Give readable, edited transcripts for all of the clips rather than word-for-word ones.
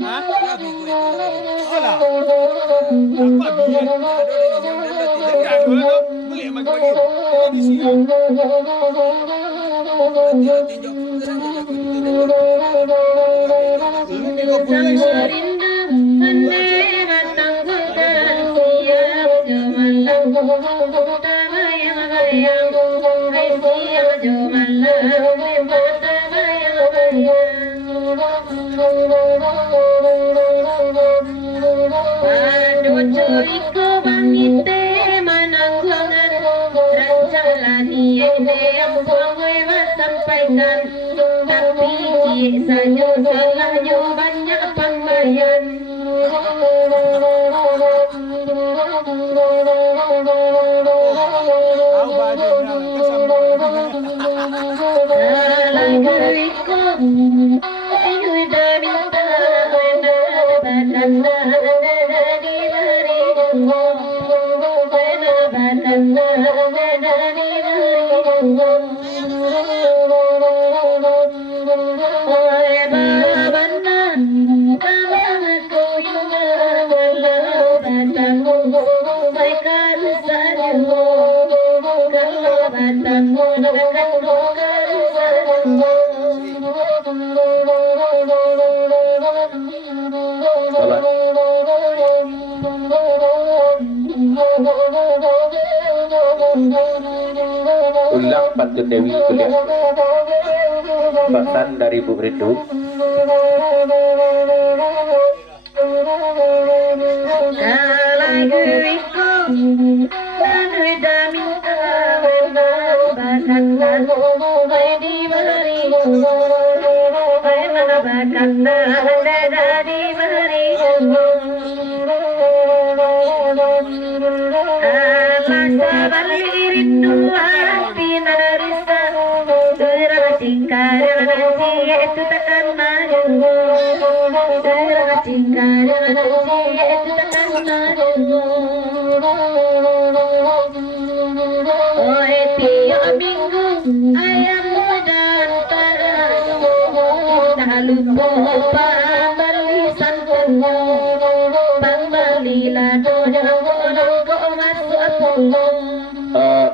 Hah? Labi ko itu labi. Ola. Apa biar ada orang yang dapat tidak ada dulu boleh bagi-bagi. Ini siap. Berarti tinjau sekarang jaga ko itu tinjau. Ini ko punya siap. Tuan siap. Ada Iko bangite mananggungan Ranjalani ede yang sangguy sampaikan Tapi kisahnya salahnya banyak pangmayan Ulang Pantun Dewi kuliah. Pesan dari Bu Rindu.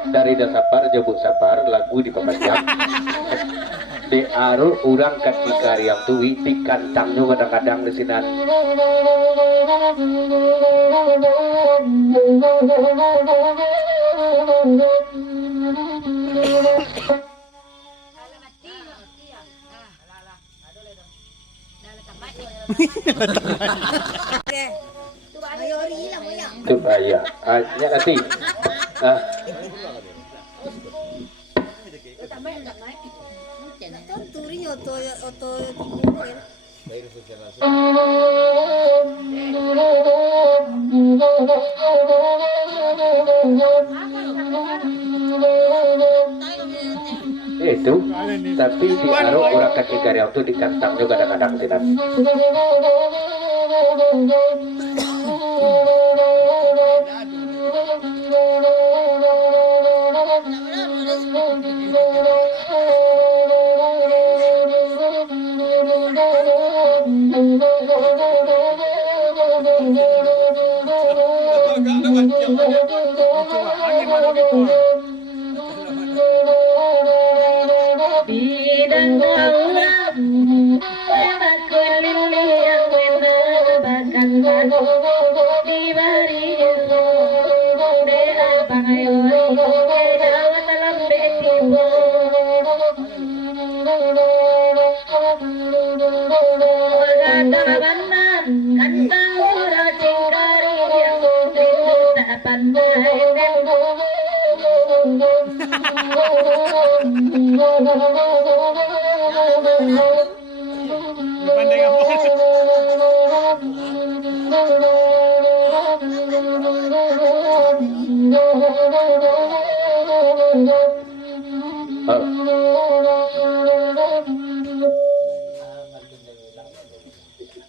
Dari Dasapar Jabuk Sapar lagu di pembaca di aru urang kat yang tuwi di kantangnya kadang-kadang di sinan itu ya nanti itu tapi di aru orang kaki karya itu di kantang juga kadang-kadang sinan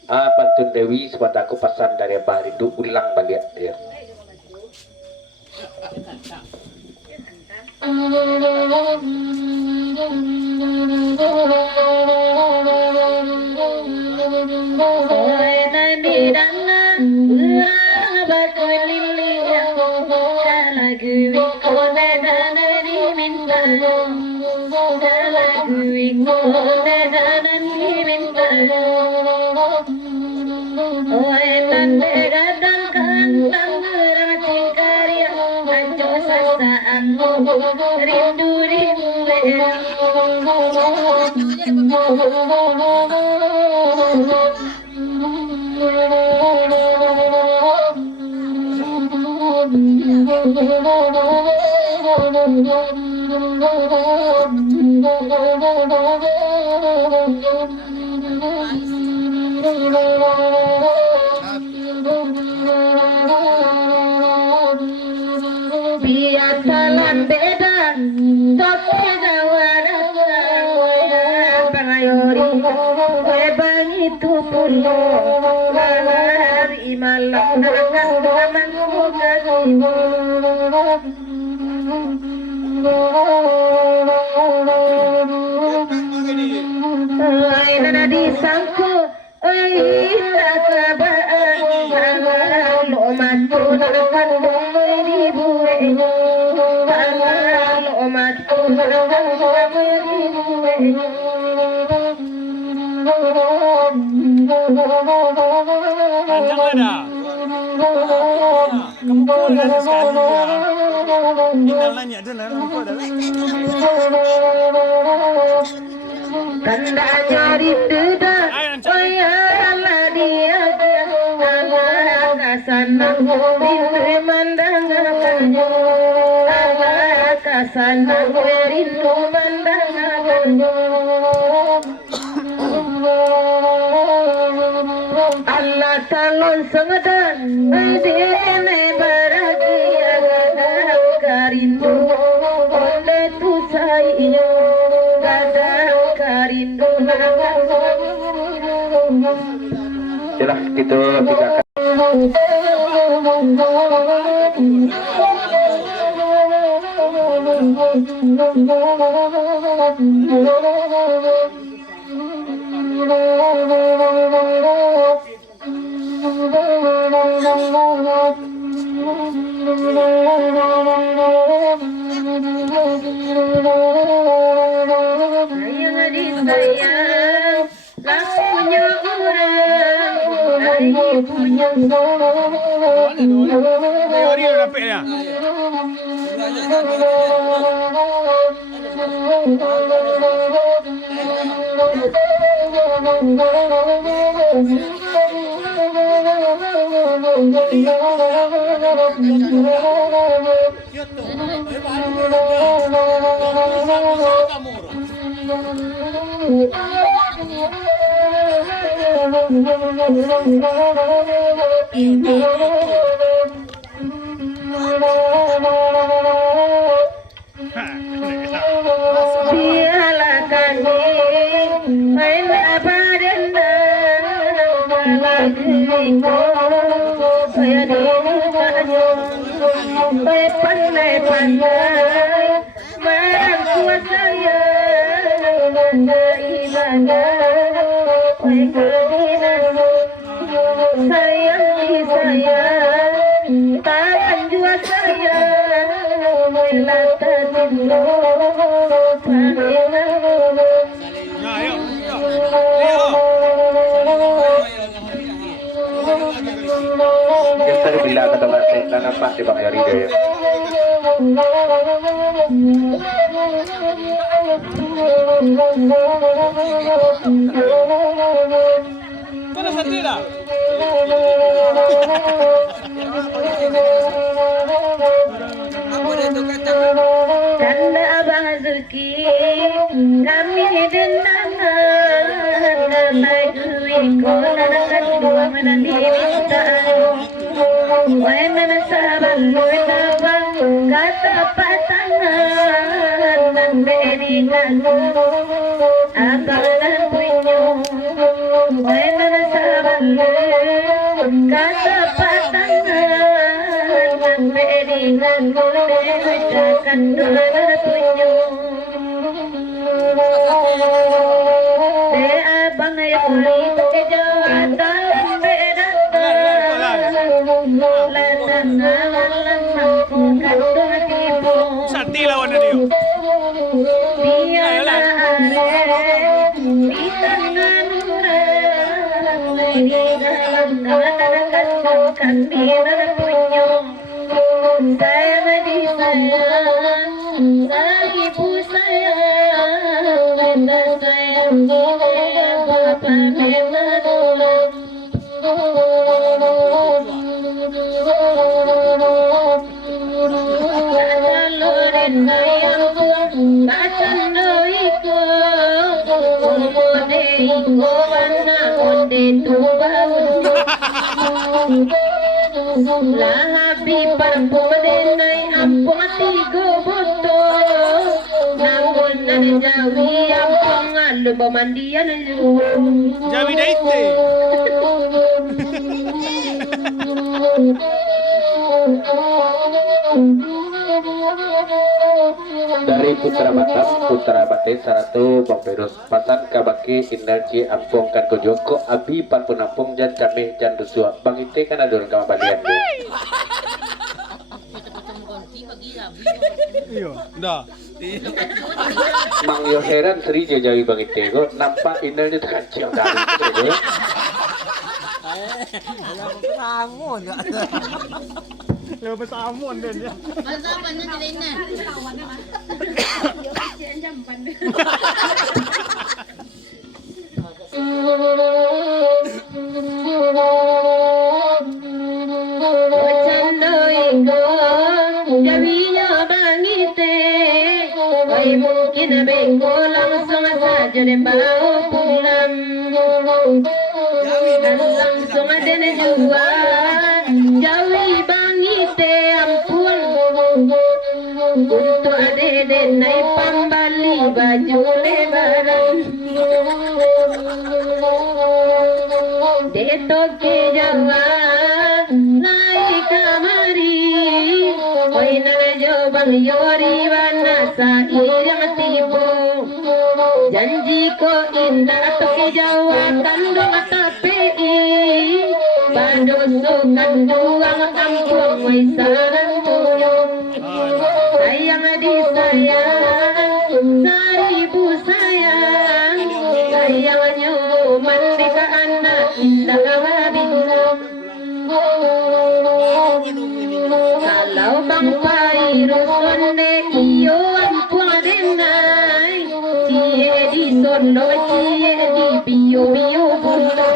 Pantun Dewi sepadaku pesan dari Mbak Rindu ulang balik ya. Oi nani dana bakulili kalagu ikone dana di minta kalagu ikone dana di minta Oi nande gadang kantang racing karya ajo sasaan rindu Biasalah beda, tapi jawara pangayori, bebang itu pulo, hari malam dengan zaman kasihmu. Ay nana disangku, ay indah kabaan, lo matu nakan bunga di buwe, lo matu nakan bunga di buwe. Panjang ada. Kamu ada sekali ya. Indah nanya tu nak kamu ada. Kandanya rindu dah, oh ya Allah dia Allah kasana rindu mandangan Allah kasana rindu mandangan Allah talon sengdan dene baragia gadang karindu oleh tu saya gadang karindu Jelas gitu tidak sayang disayang lakunya orang lagi punya Teori rapik ya. Biarlah kami main abadenda lagi saya ditanya pandai pandai marah kuasa saya ibadah sayang disayang tangan jua saya melata tidur Nah, ayo. Leo. Yang tadi bila kata bahasa nampak di Bang Yori dia. Kau dah sedih dah? Tanda bazuki kami dendangan lagi konakan dua menandi minta Wena saban wena kata patangan dan berikan akalan punya Wena saban kata patangan dan berikan akalan punya De abang yang itu ini dalam kandungan di mana punyong sayang di sayang ibu sayang benda sayang ini bapak memang Loren ayam bacan doiko deiko wana onde tubaun lahabi parpumadenay ampati goboto nangon na jawi ampang alubamandian Jawi daite. Dari Putra Batam, Putra Bate Saratu Bang Perus Pasan Kabaki Energi Ampung kan Kojoko Abi Panpun Ampung Jan Kami Jan Dusua Bang Ite kan adun kama balian deh. Iya, dah. Mang yo heran Sri jajawi Bang Ite kok nampak Inelnya tekan ciong dari itu ya. Leo pesamun dan ya. Masapannya di ini. Mungkin bengko langsung saja deh bawa pulang dan langsung ada jual jawi bangite ampun untuk ade naik pambali baju lebaran detoke jawa naik kamari koinana jobang yori wana yang tipu janji ko indah toke jawa kandung tapi bandoso kanduang ampun mai sarang tuyong sayang di sayang saribu sayang sayangnya mandika anak indah kabinong kalau bang virus onde iyo ampun denai cie di sono cie di bio bio bundo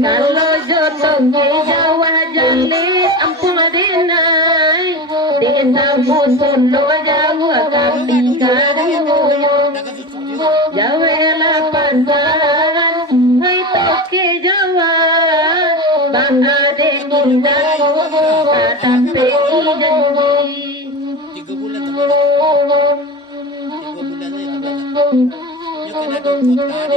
kalau jodoh ke Jawa jale ampun denai desa sono Jawa kambing kadang Jawa la pasaran hai toke Jawa bangga de indah kata pe janji 3 bulan tapi 3 bulan ya kena kota di data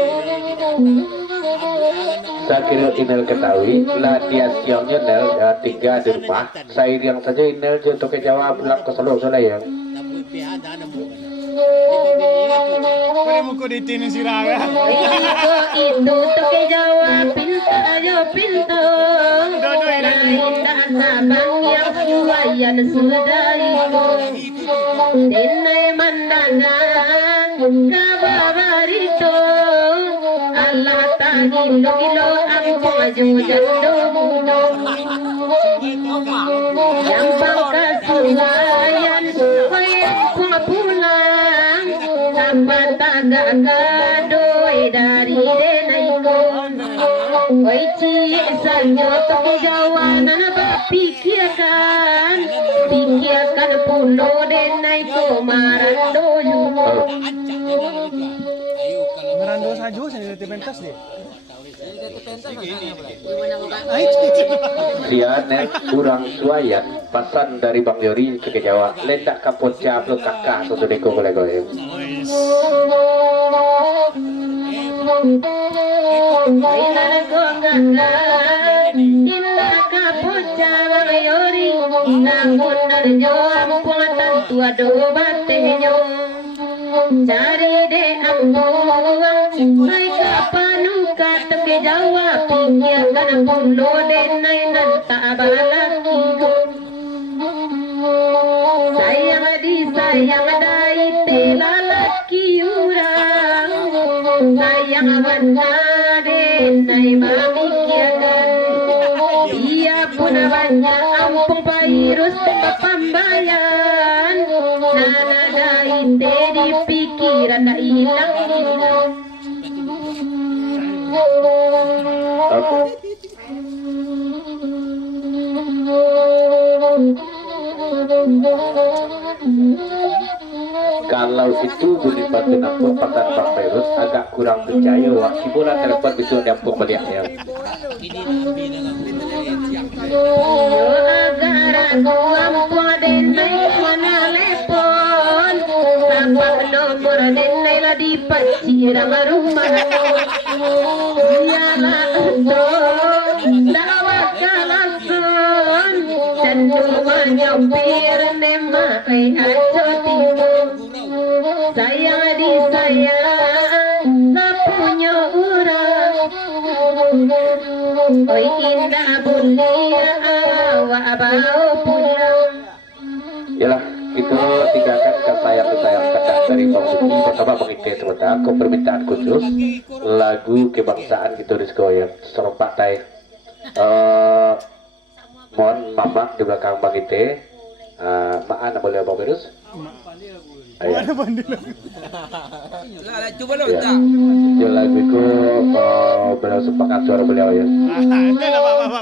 Saya kira Inel ketahui lah dia siangnya Nel tinggal di rumah. Saya yang saja Inel untuk ke Jawa pulang ke Solo ya. nabu PH dana mo di Kau mau kau ditinin siraga. Iko itu toke Jawa pinta yo pinto Indah sabang yang suayan sudah iko Denai mandangan kababarito Allah tagi lo ampo maju jando mudo Yang pangkasuhayan koyang pulang Sampai tagak gadoy dari denai ko Oi cie sanyo toke Jawa nana pikirkan puno denai ko marando yumo ayo kalau Merando saja saya di pentas deh. Siane kurang suayan pasan dari Bang Yori ke Jawa. Lendak kapot caplo kakak atau deko boleh. Inana ko ganga Inna ka pocha yori Nangon narjo ampun tua do batenyo Cari de ambuang Hai kapanuka toke Jawa Pikirkan pulo denai nanta abalaki Sayang di sayang dai telalaki urang Sayang banda denai bang Namanya ampun virus pambayan. Nada ite di pikiran tak hilang. Kalau itu bunyi batu nampung pakan bang virus agak kurang percaya waktu bola telepon besok nampung baliaknya. Ini nabi dengan siang. Agaran lampu denai mana lepon. Sampai nomor denai lah di paciran rumah. Ialah entong dawat kalason. Dan cuma nyopir nemai aco timur. Sayang disayang sapunya orang. Oi indah bulia awak bau pulang. Yalah, kita tinggalkan kesayang-kesayang kata dari Bang Suki. Kita coba mengikuti sebentar ke permintaan khusus lagu kebangsaan kita di sekolah serempak tay. Mohon maaf di belakang Bang Ite. Maaf boleh Bang Virus? Ayo. Coba lo Ya. Dia lagu itu beliau sepakat suara beliau ya. Itu lah, Pak.